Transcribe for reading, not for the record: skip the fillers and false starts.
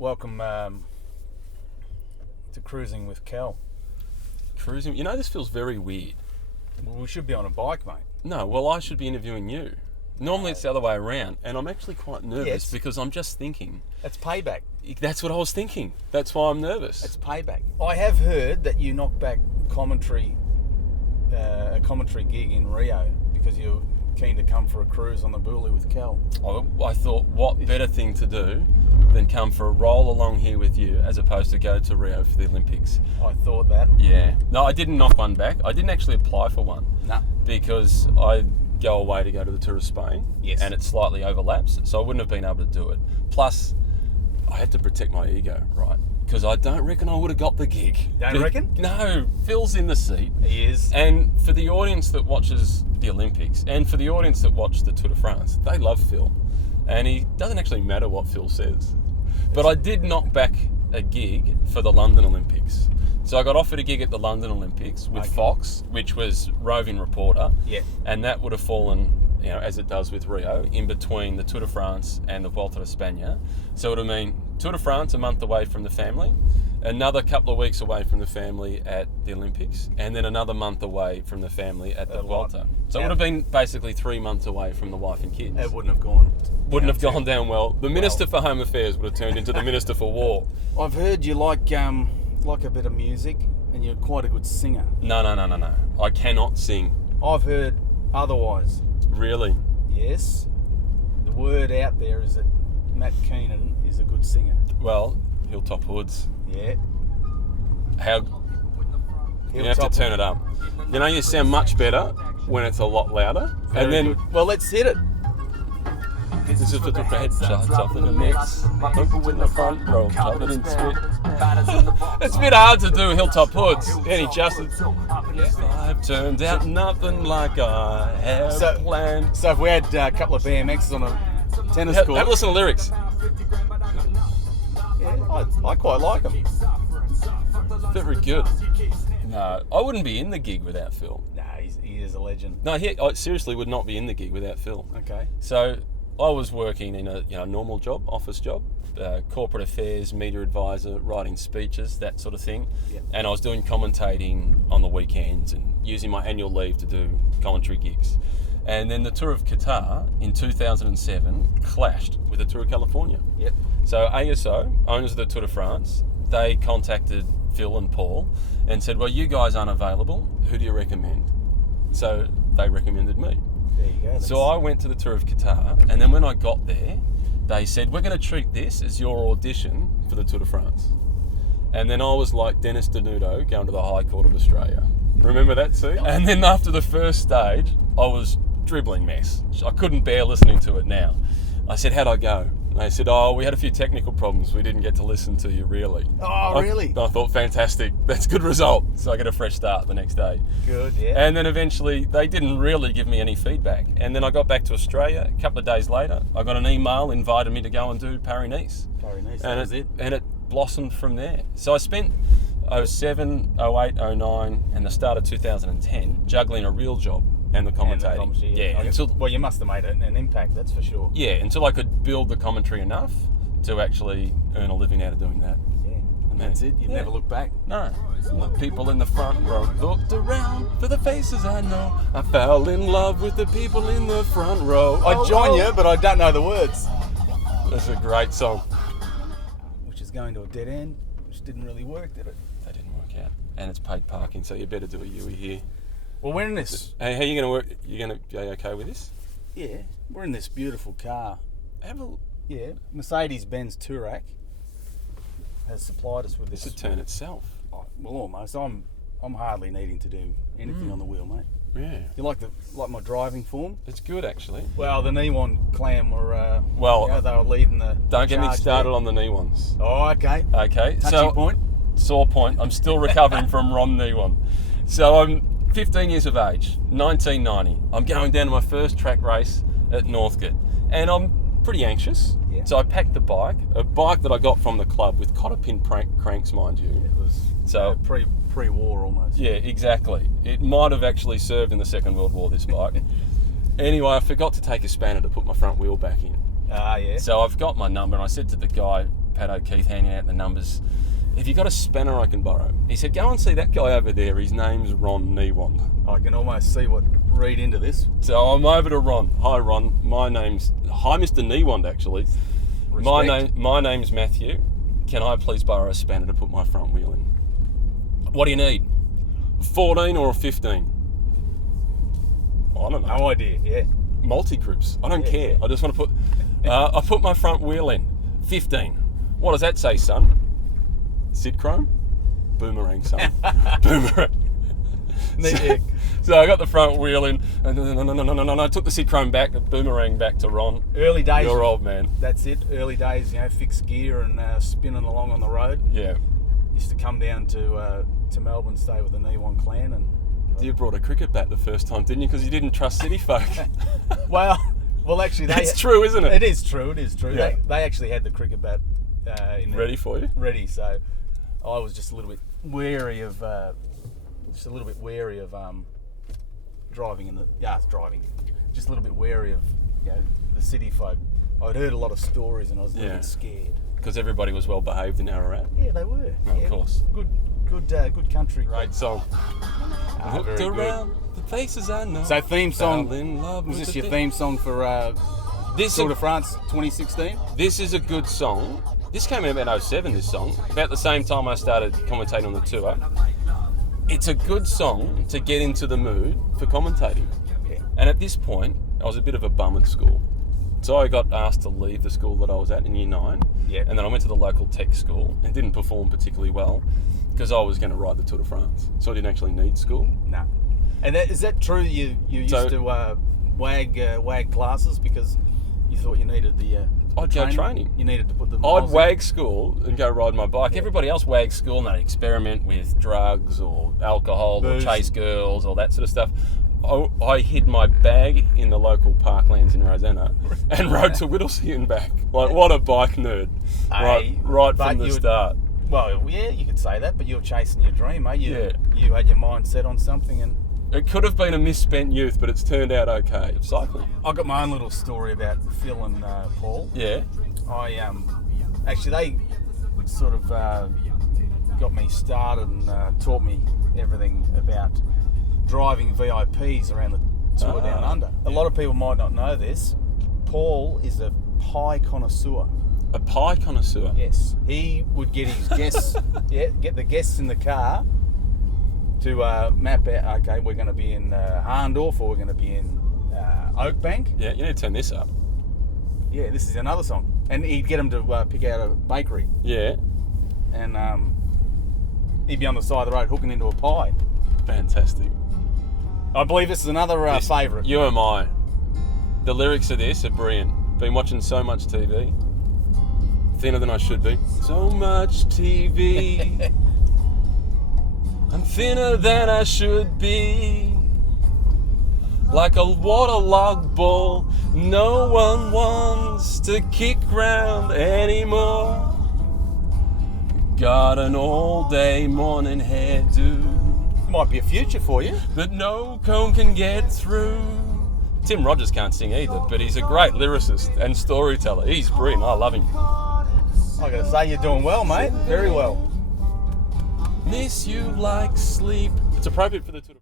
Welcome to Cruising with Kel. Cruising? You know, this feels very weird. Well, we should be on a bike, mate. No, well, I should be interviewing you. Normally it's the other way around, and I'm actually quite nervous Yes. because I'm just thinking. That's payback. That's what I was thinking. That's why I'm nervous. That's payback. I have heard that you knocked back a commentary gig in Rio because you're keen to come for a cruise on the Bully with Kel. I thought, what better thing to do than come for a roll along here with you as opposed to go to Rio for the Olympics. I thought that. Yeah. No, I didn't knock one back. I didn't actually apply for one. No. Because I go away to go to the Tour of Spain. Yes. And it slightly overlaps, so I wouldn't have been able to do it. Plus, I had to protect my ego, right? Because I don't reckon I would have got the gig. Don't reckon? No. Phil's in the seat. He is. And for the audience that watches the Olympics, and for the audience that watch the Tour de France, they love Phil. And he doesn't actually matter what Phil says. But I did knock back a gig for the London Olympics. So I got offered a gig at the London Olympics with Fox, which was roving reporter. Yeah. And that would have fallen, as it does with Rio, in between the Tour de France and the Vuelta a España. So it would have been Tour de France a month away from the family, another couple of weeks away from the family at the Olympics, and then another month away from the family at the Vuelta. So it would have been basically 3 months away from the wife and kids. It wouldn't have gone. Gone down well. The Minister for Home Affairs would have turned into the Minister for War. I've heard you like a bit of music, and you're quite a good singer. No. I cannot sing. I've heard otherwise. Really? Yes. The word out there is that Matt Keenan is a good singer. Well, Hilltop Hoods. Yeah. You have to turn it up. You sound much better when it's a lot louder. Very and then good. Well, let's hit it. This is for the red shots off in the mix. People in the front row, covered in spit. It's a bit hard to do Hilltop Hoods. Any justice? I've turned out nothing like I have planned. So if we had a couple of BMXs on a tennis court... Have a listen to the lyrics. Yeah, I quite like them. Very good. No, I wouldn't be in the gig without Phil. Nah, he is a legend. No, I seriously would not be in the gig without Phil. Okay. So I was working in a normal job, office job, corporate affairs, media advisor, writing speeches, that sort of thing. Yep. And I was doing commentating on the weekends and using my annual leave to do commentary gigs. And then the Tour of Qatar in 2007 clashed with the Tour of California. Yep. So ASO, owners of the Tour de France, they contacted Phil and Paul and said, well, you guys aren't available. Who do you recommend? So they recommended me. There you go. So I went to the Tour of Qatar, and then when I got there, they said, we're going to treat this as your audition for the Tour de France. And then I was like Dennis Denudo going to the High Court of Australia. Remember that scene? And then after the first stage, I was dribbling mess. I couldn't bear listening to it now. I said, how'd I go? And they said, we had a few technical problems. We didn't get to listen to you, really. Oh, really? I thought, fantastic. That's a good result. So I get a fresh start the next day. Good, yeah. And then eventually, they didn't really give me any feedback. And then I got back to Australia. A couple of days later, I got an email inviting me to go and do Paris-Nice. Paris-Nice, and that was it. And it blossomed from there. So I spent 07, 08, 09, and the start of 2010 juggling a real job and the commentating. Well, you must have made an impact, that's for sure. Yeah, until I could build the commentary enough to actually earn a living out of doing that. Yeah, and that's it. You've never looked back. No. The people in the front row looked around for the faces I know. I fell in love with the people in the front row. I join you, but I don't know the words. That's a great song. Which is going to a dead end, which didn't really work, did it? That didn't work out. And it's paid parking, so you better do a Yui here. Well, we're in this. Hey, how are you going to work? You going to be okay with this? Yeah, we're in this beautiful car. Mercedes Benz Toorak has supplied us with this. This would turn itself. Oh, well, almost. I'm hardly needing to do anything on the wheel, mate. Yeah. You like my driving form? It's good, actually. Well, the Niwon clan were. They were leading the. Don't get me started on the Niwons. Oh, okay. Okay. Touchy point. Sore point. I'm still recovering from Ron Niwon. So I'm 15 years of age, 1990. I'm going down to my first track race at Northcote, and I'm pretty anxious. Yeah. So I packed a bike that I got from the club with cotter pin cranks, mind you. It was pre-war almost. Yeah, exactly. It might have actually served in the Second World War, this bike. Anyway, I forgot to take a spanner to put my front wheel back in. Yeah. So I've got my number, and I said to the guy paddock, Keith handing out the numbers. Have you got a spanner I can borrow? He said, go and see that guy over there. His name's Ron Niewand. I can almost see what read into this. So I'm over to Ron. Hi, Ron. Hi, Mr. Niewand, actually. Respect. My name's Matthew. Can I please borrow a spanner to put my front wheel in? What do you need? A 14 or a 15? I don't know. No idea, yeah. Multi-grips. I don't care. I just want to put... I put my front wheel in. 15. What does that say, son? Sid Chrome? Boomerang, son. Boomerang. Yeah. So I got the front wheel in, and no, I took the Sid Chrome back, the Boomerang back to Ron. Early days. Your old man. That's it. Early days, fixed gear and spinning along on the road. Yeah. Used to come down to Melbourne, stay with the Niewand clan, and You brought a cricket bat the first time, didn't you? Because you didn't trust city folk. well, actually, It's true, isn't it? It is true. It is true. Yeah. They actually had the cricket bat Ready for you? ready. So I was just a little bit wary of driving in the driving. Just a little bit wary of the city folk. I'd heard a lot of stories, and I was a little bit scared. Because everybody was well behaved in Ararat. Yeah, they were. Oh, yeah. of course. Good country. Great song. Looked very good. around the places I know. So theme song. Fell in love Was with this the your thing. theme song for Tour de France 2016? This is a good song. This came out about 07, this song. About the same time I started commentating on the tour. It's a good song to get into the mood for commentating. Yeah. And at this point, I was a bit of a bum at school. So I got asked to leave the school that I was at in year 9. Yeah. And then I went to the local tech school and didn't perform particularly well because I was going to ride the Tour de France. So I didn't actually need school. No. And is that true? You used to wag classes because you thought you needed the I'd go training. You needed to put the I'd miles in. wag school and go ride my bike. Everybody else wags school and they'd experiment with drugs or alcohol Booze. or chase girls or that sort of stuff. I hid my bag in the local parklands in Rosanna and rode to Whittlesea and back. Like, what a bike nerd. Right but from the start. Well, yeah, you could say that, but you were chasing your dream, mate. Yeah. You had your mind set on something, and It could have been a misspent youth, but it's turned out okay. Cycling. I got my own little story about Phil and Paul. Yeah. I actually they sort of got me started and taught me everything about driving VIPs around the tour down under. A lot of people might not know this. Paul is a pie connoisseur. A pie connoisseur. Yes, he would get his guests, get the guests in the car to map out. Okay, we're going to be in Harndorf, or we're going to be in Oakbank. Yeah, you need to turn this up. Yeah, this is another song, and he'd get them to pick out a bakery, Yeah. and he'd be on the side of the road hooking into a pie. Fantastic. I believe this is another favourite. You am I. The lyrics of this are brilliant. Been watching so much TV. Thinner than I should be. So much TV. I'm thinner than I should be. Like a waterlogged ball, no one wants to kick round anymore. Got an all-day morning hairdo Might be a future for you. that no comb can get through. Tim Rogers can't sing either, but he's a great lyricist and storyteller. He's brilliant. I love him. I got to say, you're doing well, mate. Very well. Miss you like sleep. It's appropriate for the Tour.